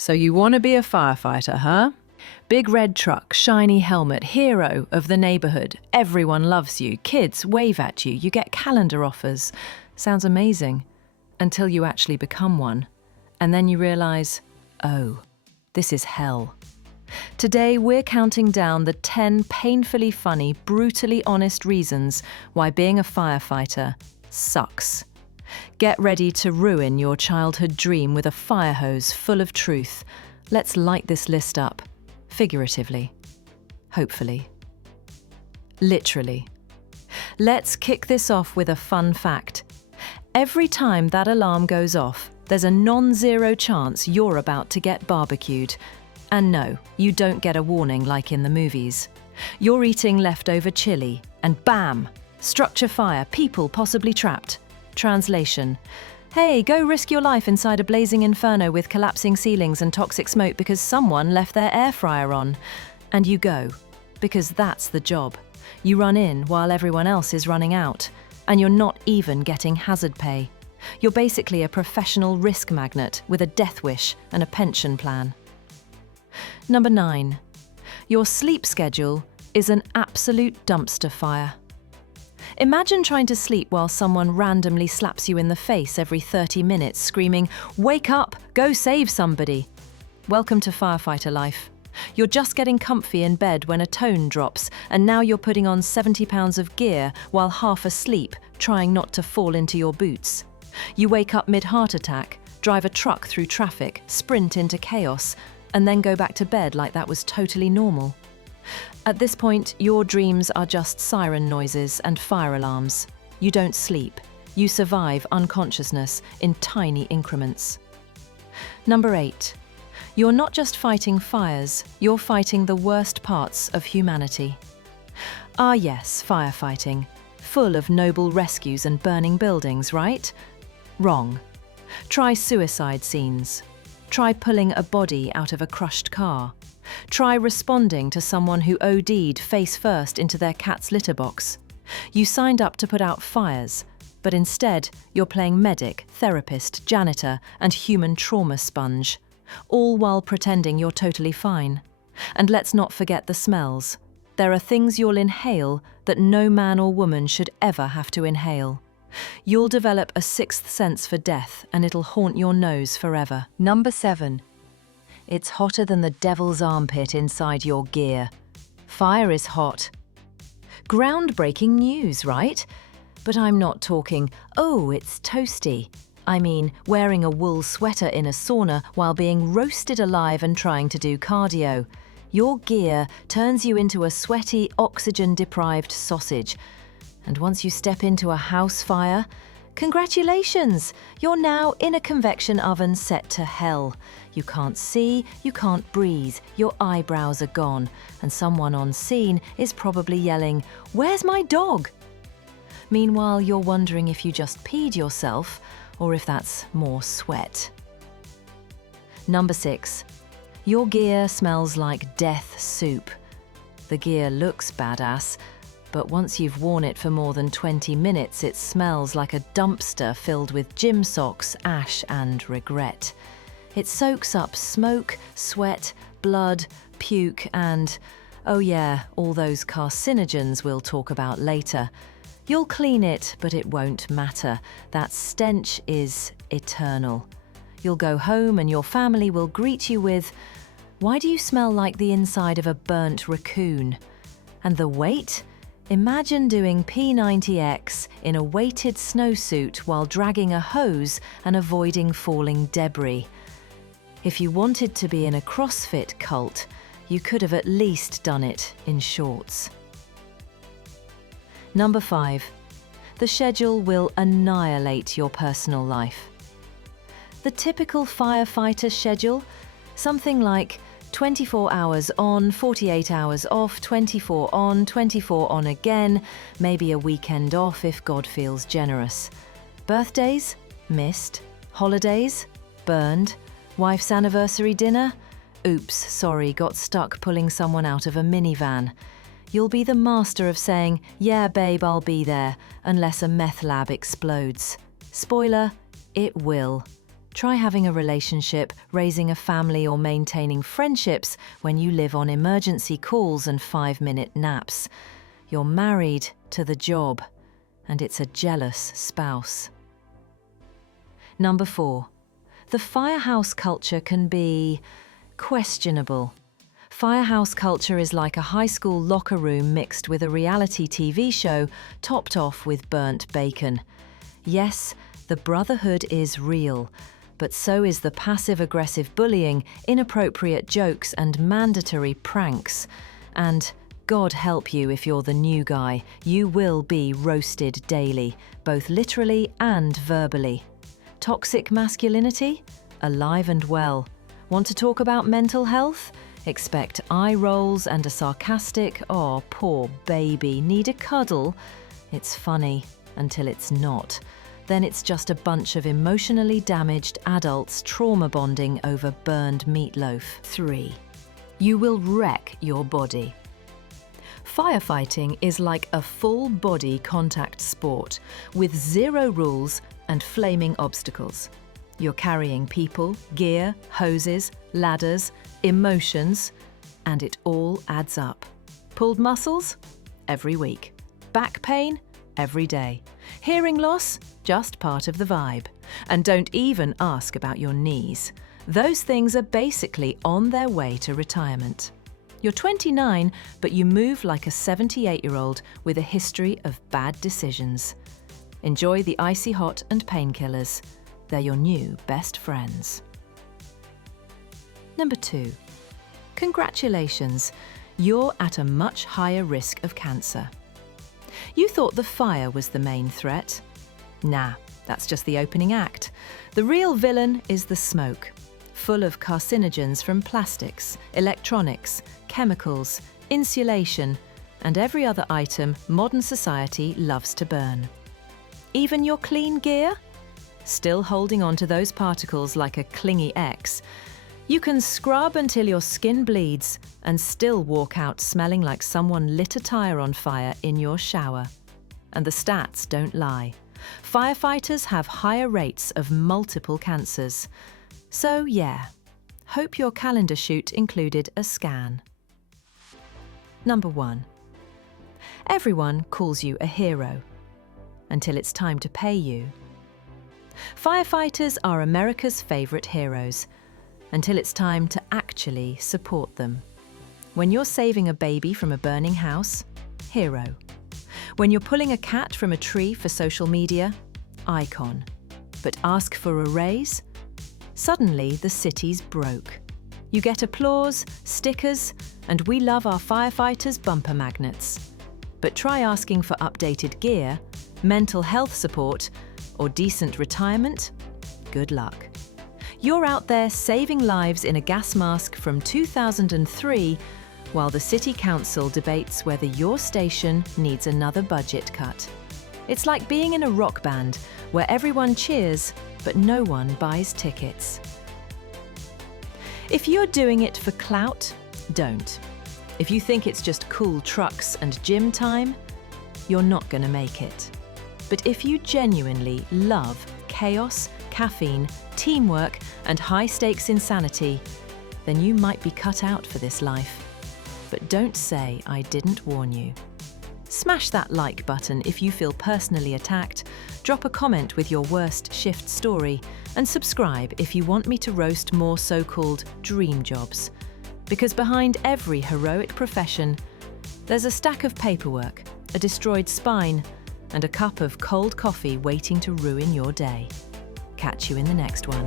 So you want to be a firefighter, huh? Big red truck, shiny helmet, hero of the neighborhood. Everyone loves you. Kids wave at you. You get calendar offers. Sounds amazing. Until you actually become one. And then you realize, oh, this is hell. Today, we're counting down the 10 painfully funny, brutally honest reasons why being a firefighter sucks. Get ready to ruin your childhood dream with a fire hose full of truth. Let's light this list up. Figuratively. Hopefully. Literally. Let's kick this off with a fun fact. Every time that alarm goes off, there's a non-zero chance you're about to get barbecued. And no, you don't get a warning like in the movies. You're eating leftover chili, and bam! Structure fire, people possibly trapped. Translation: hey, go risk your life inside a blazing inferno with collapsing ceilings and toxic smoke because someone left their air fryer on. And you go, because that's the job. You run in while everyone else is running out, and you're not even getting hazard pay. You're basically a professional risk magnet with a death wish and a pension plan. Number 9. Your sleep schedule is an absolute dumpster fire. Imagine trying to sleep while someone randomly slaps you in the face every 30 minutes, screaming, "Wake up! Go save somebody!" Welcome to firefighter life. You're just getting comfy in bed when a tone drops, and now you're putting on 70 pounds of gear while half asleep, trying not to fall into your boots. You wake up mid-heart attack, drive a truck through traffic, sprint into chaos, and then go back to bed like that was totally normal. At this point, your dreams are just siren noises and fire alarms. You don't sleep. You survive unconsciousness in tiny increments. Number 8. You're not just fighting fires, you're fighting the worst parts of humanity. Ah yes, firefighting. Full of noble rescues and burning buildings, right? Wrong. Try suicide scenes. Try pulling a body out of a crushed car. Try responding to someone who OD'd face first into their cat's litter box. You signed up to put out fires, but instead you're playing medic, therapist, janitor, and human trauma sponge, all while pretending you're totally fine. And let's not forget the smells. There are things you'll inhale that no man or woman should ever have to inhale. You'll develop a sixth sense for death, and it'll haunt your nose forever. Number 7. It's hotter than the devil's armpit inside your gear. Fire is hot. Groundbreaking news, right? But I'm not talking, oh, it's toasty. I mean, wearing a wool sweater in a sauna while being roasted alive and trying to do cardio. Your gear turns you into a sweaty, oxygen-deprived sausage. And once you step into a house fire, congratulations! You're now in a convection oven set to hell. You can't see, you can't breathe, your eyebrows are gone, and someone on scene is probably yelling, "Where's my dog?" Meanwhile, you're wondering if you just peed yourself, or if that's more sweat. Number 6. Your gear smells like death soup. The gear looks badass, but once you've worn it for more than 20 minutes, it smells like a dumpster filled with gym socks, ash, and regret. It soaks up smoke, sweat, blood, puke, and, oh yeah, all those carcinogens we'll talk about later. You'll clean it, but it won't matter. That stench is eternal. You'll go home and your family will greet you with, "Why do you smell like the inside of a burnt raccoon?" And the weight? Imagine doing P90X in a weighted snowsuit while dragging a hose and avoiding falling debris. If you wanted to be in a CrossFit cult, you could have at least done it in shorts. Number 5. The schedule will annihilate your personal life. The typical firefighter schedule? Something like 24 hours on, 48 hours off, 24 on, 24 on again, maybe a weekend off if God feels generous. Birthdays? Missed. Holidays? Burned. Wife's anniversary dinner? Oops, sorry, got stuck pulling someone out of a minivan. You'll be the master of saying, "Yeah, babe, I'll be there," unless a meth lab explodes. Spoiler, it will. Try having a relationship, raising a family, or maintaining friendships when you live on emergency calls and 5-minute naps. You're married to the job, and it's a jealous spouse. Number 4. The firehouse culture can be questionable. Firehouse culture is like a high school locker room mixed with a reality TV show topped off with burnt bacon. Yes, the brotherhood is real, but so is the passive-aggressive bullying, inappropriate jokes, and mandatory pranks. And God help you if you're the new guy, you will be roasted daily, both literally and verbally. Toxic masculinity? Alive and well. Want to talk about mental health? Expect eye rolls and a sarcastic, "Oh, poor baby, need a cuddle?" It's funny until it's not. Then it's just a bunch of emotionally damaged adults trauma bonding over burned meatloaf. 3. You will wreck your body. Firefighting is like a full-body contact sport with 0 rules and flaming obstacles. You're carrying people, gear, hoses, ladders, emotions, and it all adds up. Pulled muscles? Every week. Back pain? Every day. Hearing loss? Just part of the vibe. And don't even ask about your knees. Those things are basically on their way to retirement. You're 29, but you move like a 78-year-old with a history of bad decisions. Enjoy the icy hot and painkillers. They're your new best friends. Number 2. Congratulations, you're at a much higher risk of cancer. You thought the fire was the main threat? Nah, that's just the opening act. The real villain is the smoke, full of carcinogens from plastics, electronics, chemicals, insulation, and every other item modern society loves to burn. Even your clean gear? Still holding on to those particles like a clingy ex. You can scrub until your skin bleeds and still walk out smelling like someone lit a tire on fire in your shower. And the stats don't lie. Firefighters have higher rates of multiple cancers. So yeah, hope your calendar shoot included a scan. Number 1. Everyone calls you a hero until it's time to pay you. Firefighters are America's favourite heroes until it's time to actually support them. When you're saving a baby from a burning house, hero. When you're pulling a cat from a tree for social media, icon. But ask for a raise? Suddenly the city's broke. You get applause, stickers, and we love our firefighters' bumper magnets. But try asking for updated gear, mental health support, or decent retirement? Good luck. You're out there saving lives in a gas mask from 2003 while the City Council debates whether your station needs another budget cut. It's like being in a rock band where everyone cheers but no one buys tickets. If you're doing it for clout, don't. If you think it's just cool trucks and gym time, you're not going to make it. But if you genuinely love chaos, caffeine, teamwork, and high-stakes insanity, then you might be cut out for this life. But don't say I didn't warn you. Smash that like button if you feel personally attacked, drop a comment with your worst shift story, and subscribe if you want me to roast more so-called dream jobs. Because behind every heroic profession, there's a stack of paperwork, a destroyed spine, and a cup of cold coffee waiting to ruin your day. Catch you in the next one.